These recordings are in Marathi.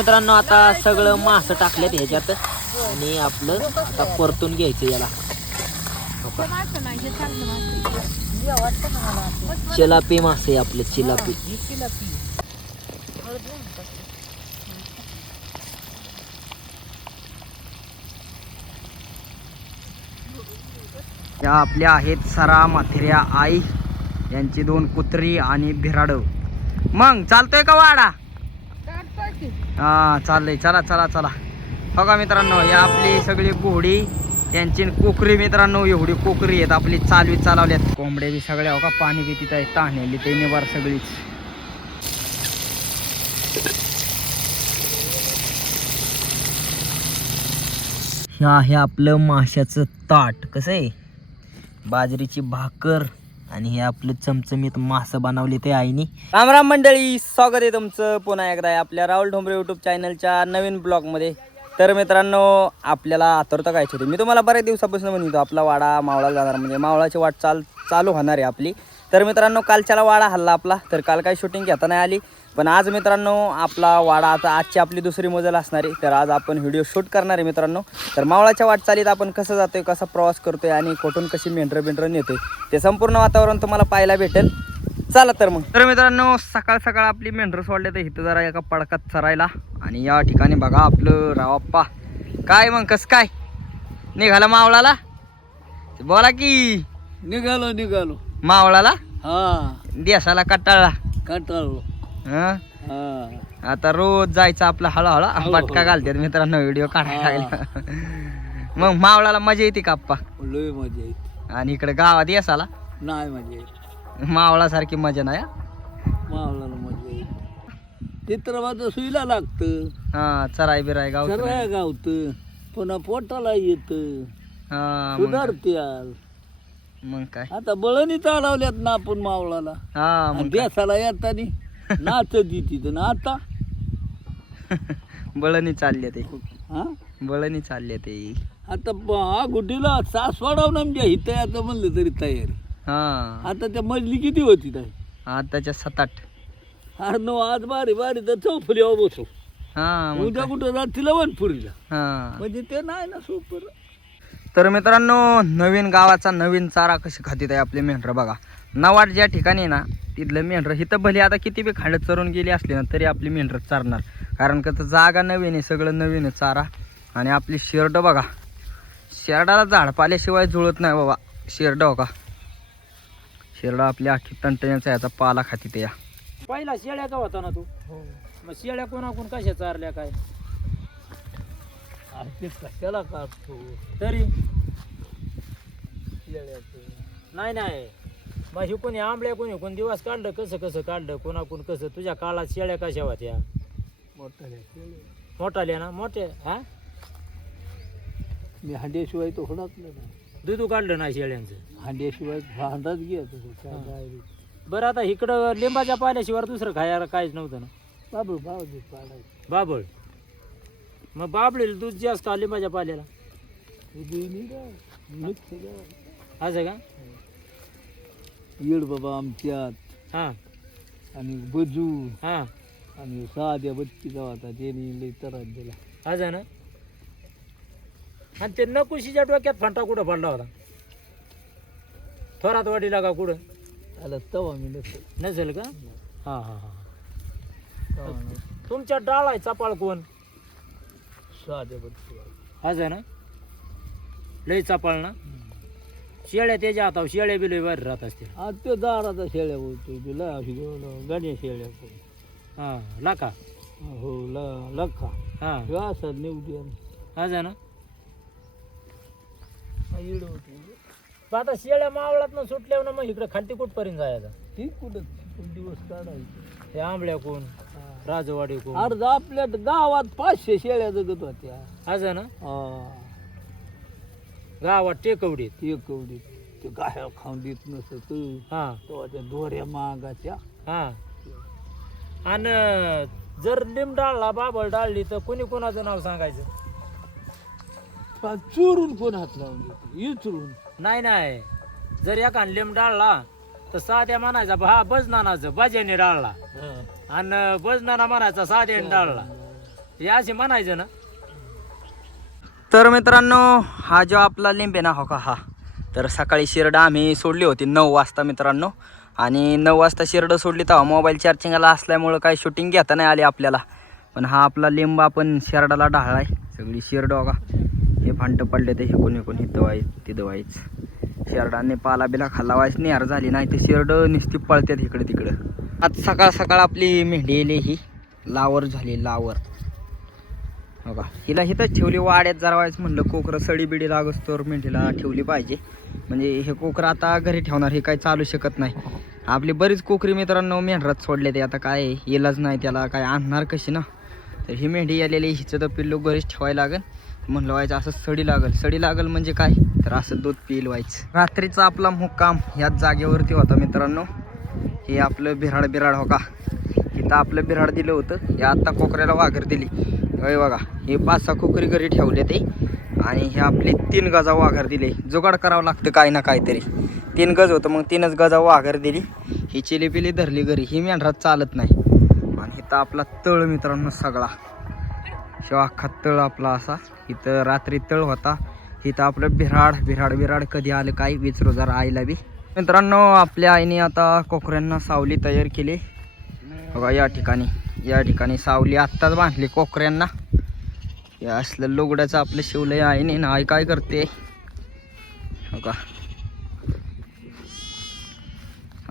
मित्रांनो आता सगळं मास टाकल्यात ह्याच्यात. आणि आपलं आता परतून घ्यायचं याला. चिलापी मासे आपले चिलापी. या आपल्या आहेत सरा माथेऱ्या आई यांची दोन कुत्री आणि भिराड. मग चालतोय का वाडा? हा चाललंय. चला चला चला. हो का मित्रांनो या आपली सगळी घोडी त्यांची कोकरी मित्रांनो एवढी कोकरी आहेत. आपली चालवी चालवल्यात. कोंबडे बी सगळ्या हो का? पाणी बी तिथं आहे. ताणलेली ते निवार सगळीच. हे आहे आपलं माशाचं ताट. कसं आहे? बाजरीची भाकर. आणि हे आपलं चमचमीत मासं बनवले ते आईनी. राम राम मंडळी स्वागत आहे तुमचं पुन्हा एकदा आपल्या राहुल ढोंबरे युट्यूब चॅनलच्या नवीन ब्लॉगमध्ये तर मित्रांनो आपल्याला आतुरता काय होती. मी तुम्हाला बऱ्याच दिवसापासून म्हणतो आपला वाडा मावळा जाणार म्हणजे मावळाची वाट चाल चालू होणार आहे आपली. तर मित्रांनो कालच्याला वाडा हल्ला आपला. तर काल काही शूटिंग घेता नाही आली. पण आज मित्रांनो आपला वाडा आता आजची आपली दुसरी मजल असणार आहे. तर आज आपण व्हिडिओ शूट करणार आहे मित्रांनो. तर मावळाच्या वाटचालीत आपण कसं जातोय कसा प्रवास करतोय आणि कुठून कशी मेंढरं बिंढरं नेतोय ते संपूर्ण वातावरण तुम्हाला पाहायला भेटेल. चला तर मग. तर मित्रांनो सकाळ सकाळ आपली मेंढरं सोडले तर इथं जरा एका पडकात चरायला. आणि या ठिकाणी बघा आपलं रावाप्पा. काय मग कसं काय? निघाला मावळाला? बोला की. निघालो निघालो. मावळाला? हा. देसाला कटाळला. कंटाळलो. हं? हा. आता रोज जायचं आपला हळूहळू हळू. बटका घालतात मित्रांनो व्हिडिओ काढायला लागला. मग मावळाला मजा येते का आप्पा? लय मजा येते. आणि इकडे गावात येसाला? नाही मजा येते. मावळा सारखी मजा नाही हं? मावळाला मजा येते. चित्रवाचं सुईला लागतं. हा चराय बिराय गाव सरळ गावत. पुन्हा पोटाला येत. हा मग काय. सुधारत्याल मग काय? आता बळणी चालवल्यात ना आपण मावळाला. हा मग. देसाला येतानी नाच तिथं ना आता? बळणी चालले ते. हा? बळणी चालले ते. आता ब- हा गुड्डीला सास वाढवून आमच्या हिथं आता म्हणलं तरी तयारी. हा. आता त्या मजली किती होती ताई? आताच्या सात आठ अरे नो आज बारी बारी तर चौफुलीवर बसू. हा मग उद्या. कुठं जातील वनपुरीला. हा. म्हणजे ते नाही ना सोपर तर मित्रांनो नवीन गावाचा नवीन चारा कशी खातीत आहे आपले मेंढरं बघा. नवाट ज्या ठिकाणी ना तिथलं मेंढरं हिथं भले आता किती बी खांड चरून गेली असली ना तरी आपली मेंढरं चारणार. कारण का तर जागा नवीन आहे सगळं नवीन आहे चारा. आणि आपली शेरड बघा. शेरडाला झाड पाल्याशिवाय जुळत नाही बाबा. शेरड हो का? शेरडा आपल्या आखी तंटण्याचा याचा पाला खाती ते या. पहिला शेळ्या का होता ना तू? मग शेळ्या कोणाकोण कशा चारल्या काय? ते कशाला तरी? शेळ्याचं. नाही नाही. मग हे कोणी आंबल्या कोणी कोण दिवस काढलं कसं कसं काढलं कोणाकोण कसं? तुझ्या काळात शेळ्या कशा होत्या? शेळ्या. मोठाल्या ना? मोठ्या हा? मी हांड्याशिवाय तो होणार नाही दूध काढलं नाही शेळ्यांचं. हांड्याशिवाय भांडाच घ्या तुझं काय हा. डायरेक्ट बरं आता इकडं लिंबाच्या पाल्याशिवाय दुसरं खायला काहीच नव्हतं ना? बाबू भाव दे पाडायचं. बाबळ. मग बाबळीला दूध जास्त का लिंबाच्या पाल्याला? हे देईनी का? मिक्स का? असं का? येड बाबा आमच्यात. हां. आणि बजू. हां. आणि साध्या बत्तीचा होता त्याने लई त्रास दिला. असं ना. आणि ते नकुशीच्या डोक्यात फंटा कुठं पडला होता? थोरात वाडीला का कुठं? त्याला तवा मी नसेल. नसेल का? हां हां हां. तवा नसेल. तुमच्या डाळ आहे चपाळ कोण? साध्या बत्ती. असं ना. लय चपाळ ना. शेळ्या त्याच्या हातावर शेळ्या बी लय बाहेर राहत असतील आज ते दाराचा शेळ्या बोलतो तुला अशी गाण्या शेळ्या बोल. हां लाका हो ल लखा. हां. ह्यो असा निवडी असं ना. पण आता शेळ्या मावळात सुटल्यावर ना मग इकडे खालती कुठपर्यंत जायचा? ती कुठं? दिवस काढायचे. ते आंबल्या कोण? राजवाडी कोण? अर्ध आपल्या गावात पाचशे शेळ्या जगत होत्या. असं ना. हा. गावात टेकवडीत. कवडी ते गाया खाऊन देत नसत. हां. तेव्हा त्या दोऱ्या मागाच्या. हा. आणि जर लिंब डाळला बाबळ डाळली तर कोणी कोणाचं नाव सांगायचं? चोरून कोण हात लावून देते? इचरून. नाही नाही. जर एका लिंब डाळला तर साध्या म्हणायचा हा बजनानाचं बाज्याने डाळला. आणि बजनाना म्हणायचा साध्याने डाळला. हे असे म्हणायचं ना? तर मित्रांनो हा जो आपला लिंब आहे ना हो का हा तर सकाळी शिरडं आम्ही सोडली होती नऊ वाजता मित्रांनो. आणि नऊ वाजता शिरडं सोडली तेव्हा मोबाईल चार्जिंगला असल्यामुळं काही शूटिंग घेता नाही आली आपल्याला. पण हा आपला लिंब आपण शिरडाला ढाळलाय. सगळी शिरड बघा. हे फांट पडले ते हिकून हिकून हिथं दवाई ते व्हायच. शेरडाने पाला बिला खाल्ला निहार झाली नाही ते शिरड नुसती पळतात इकडे तिकडं. आज सकाळ सकाळ आपली मेंढी ही. लावर झाली लावर. हो का? हिला हिथंच ठेवली वाड्यात जरा वायच म्हणलं कोकरं सडी बिडी लागस तर मेंढीला ठेवली पाहिजे. म्हणजे हे कोकरं आता घरी ठेवणार हे काही चालू शकत नाही. आपली बरीच कोकरी मित्रांनो मेंढरात सोडले ते आता काय इलाज नाही त्याला काय आणणार कशी ना? तर ही मेंढी आलेली हिचं तर पिल्लू घरीच ठेवायला लागेल. म्हणलं व्हायचं असं सडी लागल. सडी लागल म्हणजे काय? तर असं दूध पिल व्हायचं रात्रीचा आपला मुक्काम ह्याच जागेवरती होता मित्रांनो. हे आपलं बिराड बिराड हो का? इथं आपलं बिराड दिलं होतं. हे आत्ता कोकऱ्याला वाघर दिली. होय बघा हे पाच सहा कोकरी घरी ठेवले ते. आणि हे आपले तीन गजा वाघर दिले. जुगाड करावं लागतं काय ना काहीतरी. तीन गज होतं मग तीनच गजा वाघर दिली. ही चिलीपिली धरली घरी. ही मेंढरात चालत नाही. आणि इथं आपला तळ मित्रांनो सगळा. शिवा अख्खा तळ आपला असा. इथं रात्री तळ होता. इथं आपलं बिराड बिराड बिराड कधी आलं काय विचारू जरा आईला बी. मित्रांनो आपल्या आईने आता कोकऱ्यांना सावली तयार केली. बघा या ठिकाणी. या ठिकाणी सावली आत्ताच बांधली कोकऱ्यांना. हे असलं लुगड्याचं आपलं शिवलंय आईने ना आई काय करते? बघा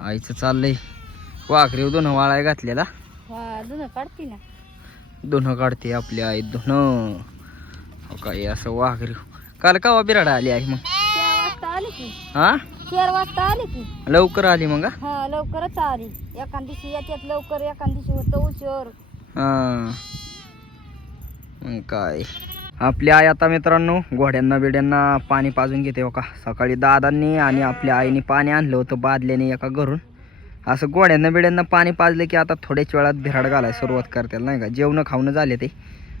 आईचं चाललंय. वाघरी दोन वाळाय घातलेला. हा दुध काढते ना. धुणं काढते आपली आई धुणं. हो का हे असं वाघरी काल कावा बिराड आली आई मग? की. हा? चार वाजता आली की. लवकर आली मग हा? हा लवकरच आली. एखाद दिवशी येतात लवकर एखाद दिवशी होतं उशीर. हा. मग काय? आपली आई आता मित्रांनो घोड्यांना बिड्यांना पाणी पाजून घेते हो का? सकाळी दादांनी आणि आपल्या आईने पाणी आणलं होतं बादल्याने एका घरून. असं घोड्यांना बिड्यांना पाणी पाजलं की आता थोड्याच वेळात भिराड घालाय सुरुवात करतील नाही का? जेवणं खावणं झाले ते.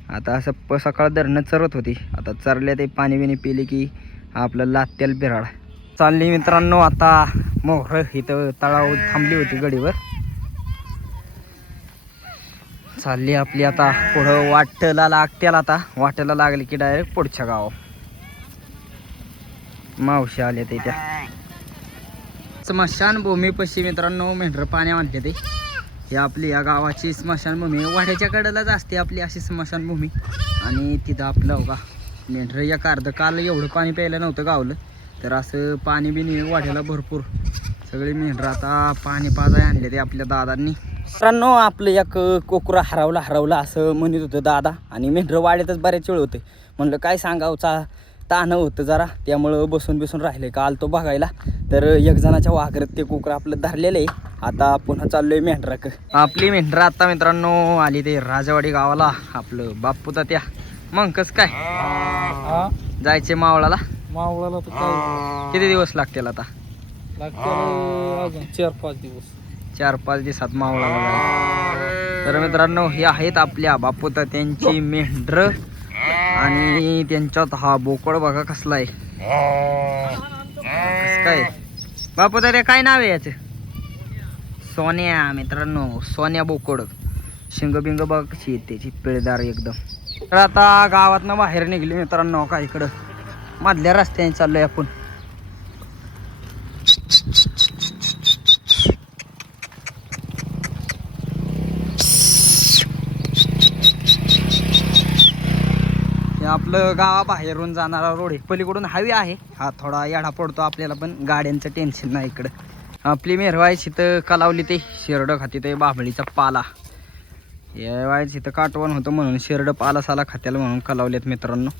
आता असं प सकाळ धरणं चरत होती. आता चरले ते पाणी बिणी पिले की आपलं लात्याल बिराड चालली मित्रांनो आता मोहर इथं तळाव थांबली होती गडीवर. चालली आपली आता पुढं वाटेला लागत्याला आता. वाटेला लागली की डायरेक्ट पुढच्या गाव. मावशी आले ते त्या स्मशानभूमीपाशी मित्रांनो मेंढर पाणी आणले ते ही आपली या गावाची स्मशानभूमी. वाड्याच्या कडेलाच असते आपली अशी स्मशानभूमी. आणि तिथं आपलं हो का मेंढर या अर्ध काल एवढं पाणी प्यायला नव्हतं गावलं. तर असं पाणी बिनी वाढ्याला भरपूर. सगळे मेंढर आता पाणी पाजाय आणले ते आपल्या दादांनी. मित्रांनो आपलं एक कोकरा हरवला हरवला असं म्हणत होतं दादा. आणि मेंढर वाड्यातच बऱ्याच वेळ होते. म्हणलं काय सांगावचा ताणं होतं जरा. त्यामुळं बसून बसून राहिले. काल तो बघायला. तर एक जणाच्या वाघरत ते कुकर आपलं धरलेलं आहे. आता पुन्हा चाललोय मेंढराक. आपली मेंढरा आता मित्रांनो आली ते राजवाडी गावाला. आपलं बापूचा त्या. मग कस काय? जायचे मावळाला. मावळाला तर काय? किती दिवस लागतील आता? अजून चार पाच दिवस. चार पाच दिवसात मावळाला जायचं तर मित्रांनो हे आहेत आपल्या बापूता त्यांची मेंढर आणि त्यांच्यात हा बोकड बघा कसला आहे. कसं काय? बापूता रे काय नाव आहे याचं? सोन्या मित्रांनो सोन्या बोकड. शिंग बिंग बघ कशी आहे त्याची पिळदार एकदम. तर आता गावातनं बाहेर निघली मित्रांनो का इकडं? मधल्या रस्त्याने चाललोय आपण. आपलं गावाबाहेरून जाणारा रोड आहे. पलीकडून हवी आहे. हा थोडा याडा पडतो आपल्याला पण गाड्यांचं टेन्शन नाही इकडं. आपली मेरवायची तर कलावली ते शेरडं खाते ते बाभळीचा पाला. येवायची तर काटवण होतं म्हणून शेरडं पाला साला खात्याला म्हणून कलावलेत मित्रांनो.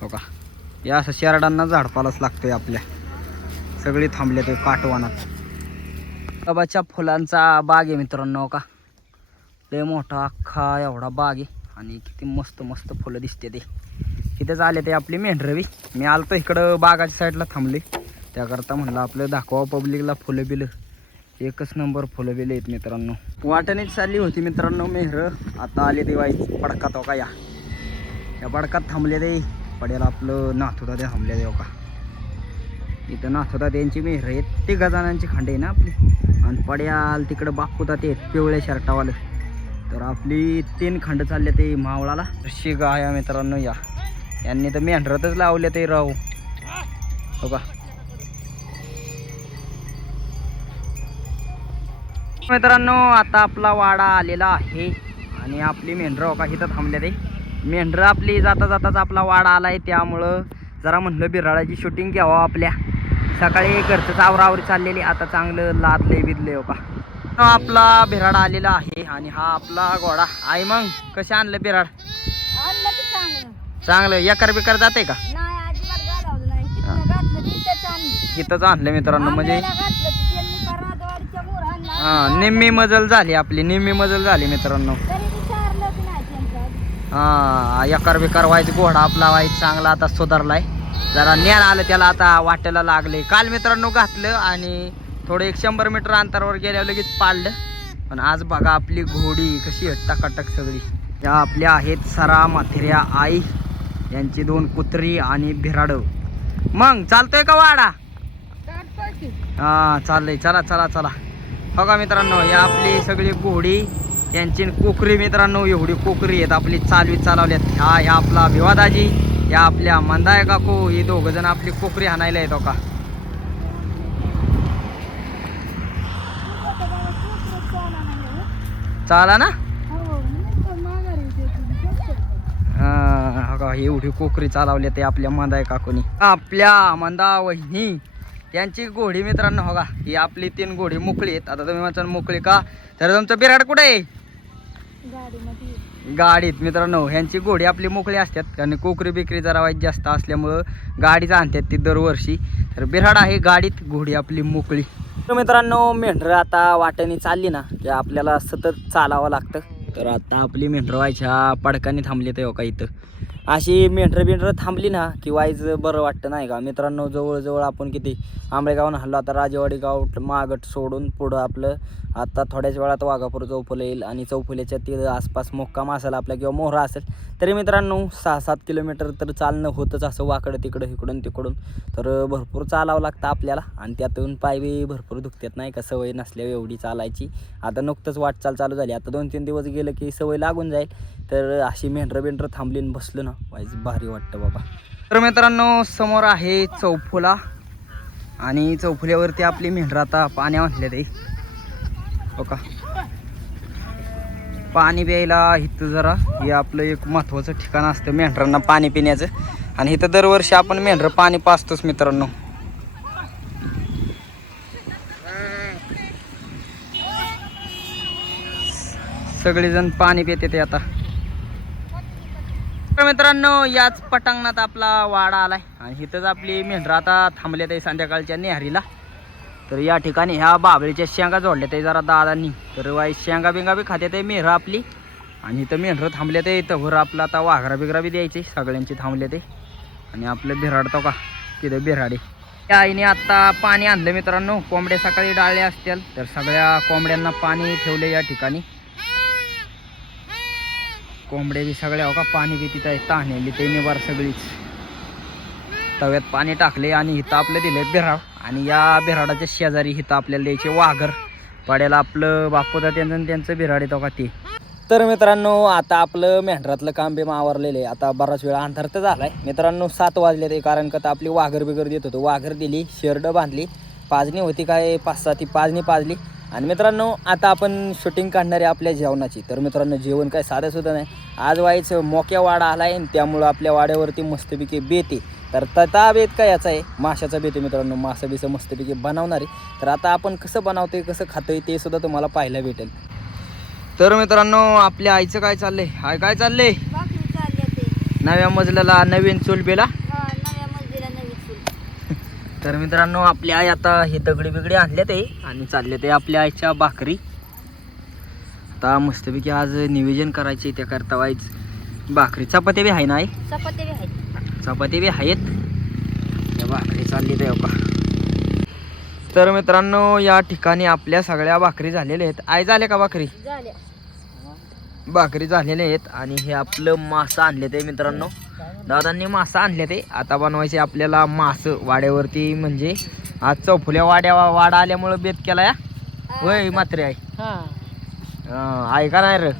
हो का? या असं शेरडांना झाडपालाच लागतोय आपल्या. सगळी थांबले ते काटवानात. गुलाबाच्या फुलांचा बाग आहे मित्रांनो हो का? लय मोठा अख्खा एवढा बाग आहे आणि किती मस्त मस्त फुलं दिसते ते. तिथेच आले ते आपली मेंढरवी मी आलतो इकडं बागाच्या साईडला थांबले. त्याकरता म्हणलं आपलं दाखवा पब्लिकला फुलं बिलं एकच नंबर फुलं बिलं आहेत मित्रांनो. वाटणीच चालली होती मित्रांनो मेहर. आता आले ते वाई पडकात हो का या? या पडकात थांबले ते. पडेल आपलं नाथोदा ते थांबले ते का? इथं नाथोदा त्यांची मेहर आहेत. ते गजानांची खांडे आहे ना आपली. आणि पड्याल तिकडं बापूता ते पिवळ्या शर्टावालं. तर आपली तीन खंड चालले ते मावळाला. शिगा आहे मित्रांनो या. यांनी तर मेंढरतच लावले ते राहू हो का? मित्रांनो आता आपला वाडा आलेला आहे. आणि आपली मेंढरा हो का इथं थांबले ते. मेंढरं आपली जाता जाताच आपला वाडा आलाय त्यामुळं जरा म्हणलं बिराळाची शूटिंग घ्यावं आपल्या. सकाळी घरचं आवरावरी चाललेली आता चांगलं लादले बिदले हो का. आपला बिराड आलेला आहे आणि हा आपला घोडा. आई मग कसे आणलं बिराड? चांगलं. एकर बिकर जाते का? इथंच आणलं. मित्रांनो म्हणजे हा निम्मी मजल झाली आपली निम्मी मजल झाली मित्रांनो तरी विचारलं की नाही त्यांचं हा एकर बिकर व्हायचं घोडा आपला व्हायचं चांगला आता सुधारलाय. जरा ज्ञान आलं त्याला आता वाटायला लागले. काल मित्रांनो घातलं आणि थोडं एक शंभर मीटर अंतरावर गेल्यावर लगेच पाडलं. पण आज बघा आपली घोडी कशी आहे टकाटक सगळी. या आपल्या आहेत सरा माथेऱ्या आई यांची दोन कुत्री आणि भिराड. मग चालतोय का वाडा? हा चाललंय. चला चला चला. हो का मित्रांनो या आपली सगळी घोडी यांची कोकरी मित्रांनो एवढी कोकरी आहेत आपली चालवी चालवल्यात. हा या आपला भिवादाजी या आपल्या मंदाय काकू हे दोघंजण आपली कोकरी हाणायला येतो का? चाला ना? हा, का एवढी कोकरी चालवली ते आपल्या मंदाय काकूनी. आपल्या मंदा वहिनी यांची घोडी मित्रांनो हो का ही आपली तीन घोडी मोकळी आहेत. आता तुम्ही म्हणता मोकळी का? तर तुमचं बिराड कुठे आहे? गाडीत मित्रांनो ह्यांची घोडी आपली मोकळी असतात आणि कोकरी बिकरी जरा वाईट जास्त असल्यामुळं गाडीच आणतात ती दरवर्षी. तर बिराड आहे गाडीत घोडी आपली मोकळी. तर मित्रांनो मेंढरं आता वाटणी चालली ना की आपल्याला सतत चालावं लागतं. तर आता आपली मेंढरं व्हायच्या पडकाने थांबली तर हो का इथं. अशी मेंढरं बिंढरं थांबली ना की वाईज बरं वाटतं नाही का? मित्रांनो जवळजवळ आपण किती आंबळेगावनं हल्लो आता राजेवाडी गाव मागट सोडून पुढं आपलं आता थोड्याच वेळात वाघापूर चौफुलं येईल आणि चौफुल्याच्या ती आसपास मोक्काम असेल आपला किंवा मोहरा असेल. तरी मित्रांनो सहा सात किलोमीटर तर चालणं होतंच असं वाकडं तिकडं इकडून तिकडून. तर भरपूर चालावं लागतं आपल्याला आणि त्यातून पाय बी भरपूर दुखतात नाही का? सवय नसल्यावर एवढी चालायची. आता नुकतंच वाटचाल चालू झाली. आता दोन तीन दिवस गेलं की सवय लागून जाईल. तर अशी मेंढरं बिंढरं थांबली आणि ना. वाईज भारी वाटतं बाबा. तर मित्रांनो समोर आहे चौफुला. आणि चौफुल्यावरती आपली मेंढरं आता पाण्या म्हटल्या ते हो का? पाणी प्यायला इथं जरा हे आपलं एक महत्त्वाचं ठिकाण असतं मेंढरांना पाणी पिण्याचं. आणि इथं दरवर्षी आपण मेंढरं पाणी पाचतोच मित्रांनो. सगळेजण पाणी पिते ते आता. तर मित्रांनो याच पटांगणात आपला वाडा आलाय. आणि इथंच आपली मेंढरं आता थांबल्या ते संध्याकाळच्या नेहरीला तर या ठिकाणी ह्या बाबळीच्या शेंगा जोडल्या ते जरा दादांनी. तर वाई शेंगा बिंगा बी खाते आहे मेहरं आपली. आणि इथं मेहरं थांबले ते इथं. वर आपलं आता वाघरा बिगरा बी द्यायचे. सगळ्यांचे थांबले ते. आणि आपलं बिराडतो का? तिथं बिराडे. त्या आईने आत्ता पाणी आणलं मित्रांनो. कोंबड्या सकाळी डाळले असतील. तर सगळ्या कोंबड्यांना पाणी ठेवले या ठिकाणी. कोंबड्या बी सगळ्या हो का? पाणी बी तिथं आहे. ताणलेली ते निवार सगळीच. तव्यात पाणी टाकले आणि इथं आपलं दिले बिराड. आणि या बिराडाच्या शेजारी इथं आपल्याला द्यायचे वाघर. पाड्याला आपलं बापूदा त्यांचं त्यांचं बिराड येतो का ते. तर मित्रांनो आता आपलं मेंढरातलं काम बी आवरलेलं आहे. आता बराच वेळा अंधार तर झालाय. मित्रांनो सात वाजले ते कारण का आपली वाघर बिगर देत होतो. वाघर दिली शेरड बांधली पाजणी होती काय पाच सहा ती पाजणी पाजली. आणि मित्रांनो आता आपण शूटिंग काढणार आहे आपल्या जेवणाची. तर मित्रांनो जेवण काय साधं सुद्धा नाही. आज व्हायचं मोक्या वाडा आला आहे त्यामुळं आपल्या वाड्यावरती मस्तपैकी बेते तर तता बेत काय याचा आहे माशाचा बेत आहे मित्रांनो मासा बिसं मस्तपैकी बनवणार. आहे तर आता आपण कसं बनवतोय कसं खातोय ते सुद्धा तुम्हाला पाहायला भेटेल. तर मित्रांनो आपल्या आईचं काय चाललंय? आय काय चाललंय? नव्या मजल्याला नवीन चुलबेला? तर मित्रांनो आपली आई आता हे दगडी बिगडी आणले ते आणि चालले ते आपल्या आईच्या भाकरी. आता मस्तपैकी आज नियोजन करायचे त्याकरता वाईच भाकरी. चपाती बी आहे ना आई? चपाती बी आहेत. चपाती बी आहेत. भाकरी चालली ते का तर मित्रांनो या ठिकाणी आपल्या सगळ्या भाकरी झालेल्या आहेत. आई झाले का भाकरी? भाकरी झालेले आहेत आणि हे आपलं मासं आणले ते मित्रांनो. दादांनी मासं आणले ते आता बनवायचे आपल्याला मासं वाड्यावरती म्हणजे आज चौफुल्या वाड्या वाडा आल्यामुळं बेत केला या. होय मात्र आहे हा. ऐका नाही रे?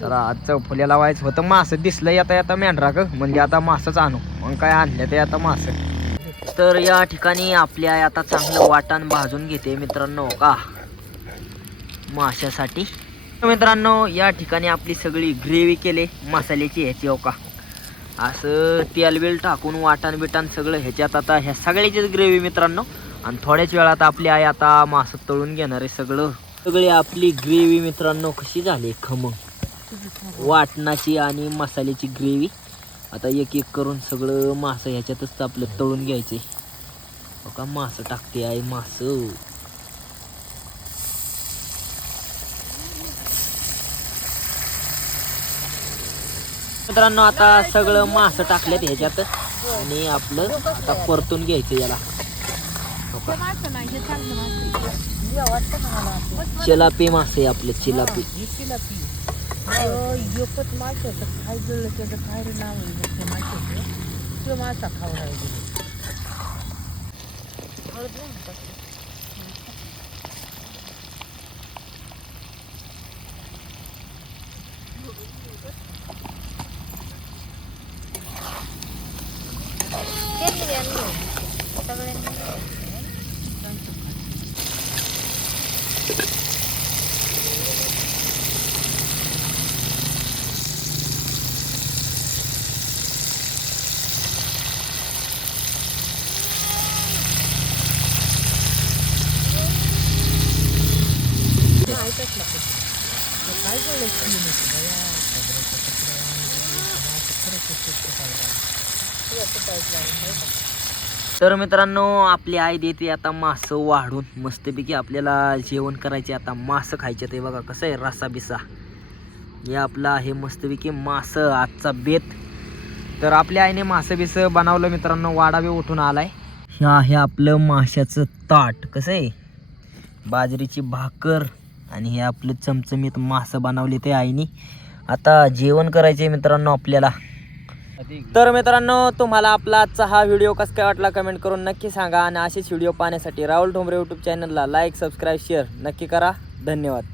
जरा आज चौफुल्या लावायचं होतं. मासं दिसलं येता येता मेंढरा ग. म्हणजे आता मासच आणू. मग काय आणलं ते आता मास. तर या ठिकाणी आपली आई आता चांगलं वाटण भाजून घेते मित्रांनो हो का? माशासाठी. तर मित्रांनो या ठिकाणी आपली सगळी ग्रेव्ही केले मसाल्याची ह्याची हो का? असं तेलबेल टाकून वाटण बिटण सगळं ह्याच्यात आता ह्या सगळ्याचीच ग्रेव्ही मित्रांनो. आणि थोड्याच वेळात आपली आई आता मासं तळून घेणार आहे सगळं. सगळी आपली ग्रेव्ही मित्रांनो कशी झाली? खमंग. वाटणाची आणि मसाल्याची ग्रेव्ही. आता एक एक करून सगळं मासं ह्याच्यातच आपलं तळून घ्यायचे. का मासं टाकते आहे मासं. मित्रांनो आता सगळं मासं टाकल्यात ह्याच्यात. आणि आपलं आता परतून घ्यायचं याला. चिलापी मासे आपले चिलापी. you put my the tiger look at the tiger now and you put my kid. You must have how I did तर मित्रांनो आपली आई देते आता मासं वाढून. मस्तपैकी आपल्याला जेवण करायचे आता मासं खायचे. ते बघा कसं आहे रसा बिसा हे आपलं आहे मस्तपैकी मासं आजचा बेत. तर आपल्या आईने मासं बिसं बनवलं मित्रांनो वाडावे उठून आलाय. हे आहे आपलं माशाचं ताट. कसं आहे? बाजरीची भाकर आणि हे आपलं चमचमीत मासं बनवले ते आईने. आता जेवण करायचे मित्रांनो आपल्याला. तर मित्रांनो तुम्हाला आपला आजचा हा व्हिडिओ कसं काय वाटला कमेंट करून नक्की सांगा आणि असेच व्हिडिओ पाहण्यासाठी राहुल ठोंबरे यूट्यूब चॅनलला लाईक सबस्क्राईब शेअर नक्की करा. धन्यवाद.